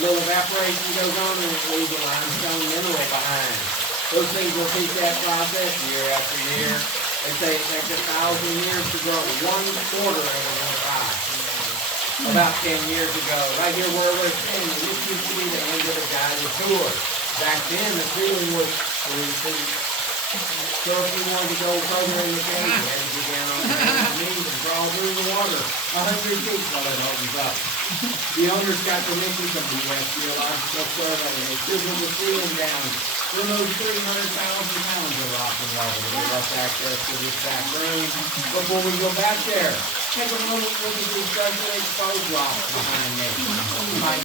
little evaporation goes on and it leaves a limestone mineral behind. Those things will repeat that process year after year. They say it takes 1,000 years to grow 1/4 of a pie. About 10 years ago, right here where we're standing, this used to be the end of the geyser tour. Back then, the ceiling was 3 feet. So if you wanted to go further in the cave, you had to get down on your hands and knees and crawl through the water 100 feet while it opens up. The owners got permission from the U.S. Geological Survey and they chiseled the ceiling down, removed 300,000 pounds of rock and rubble to give us access to this back room. Before we go back there, take a moment, look at these freshly exposed rocks behind me.